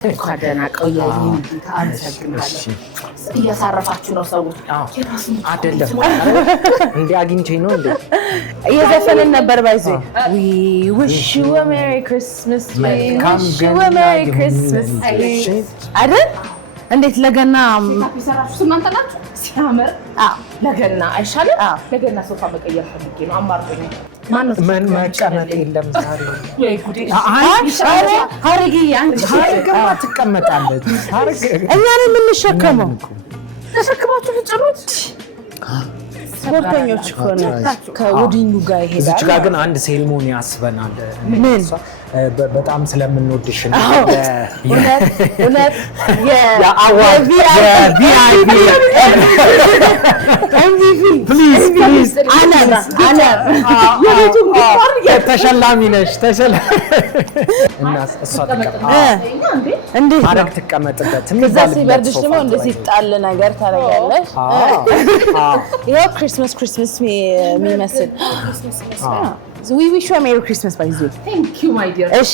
ኳደና ቆየኝ ታንሰግናለሽ እያሳረፋችሁ ነው ሰው አይደለም እንዴ አግኝቼ ነው እንዴ እየዘፈንን ነበር ባይዘ we wish you a merry christmas we wish you a merry christmas አይደል እንዴት ለገና ታፒሰራችሁ እናንተ ናችሁ ሲያምር ለገና አይሻልም ለገና ሶፋ መቀየር ፈልጌ ነው አማርጠኝ ምን መቀመጥ የለም ዛሬ ወይ ጉዲ ሀረጊ አንቺ ሀረግማ ትቀመጣለች ሀረግ እኛ ነን የምንሸከመው ተሸክማችሁ ልጨሩት ስፖርተኞች ሆነ ከውዲኙ ጋር ይሄዳል እዚህ ጋር ግን አንድ ሴሪሞኒ ያስበናል ምን በጣም ስለምንወድሽ ነው እውነት የቪአይፒ MVP please አና ተሸላሚ ነሽ እና እሷ እንዴ ሀረግ ትቀመጥበት ከዛ ሲበርድሽ ደግሞ እንደዚህ ጣል ነገር ታረጋለሽ ይሄ ክሪስማስ የሚመስል we wish you a merry christmas by the way thank you my dear እሺ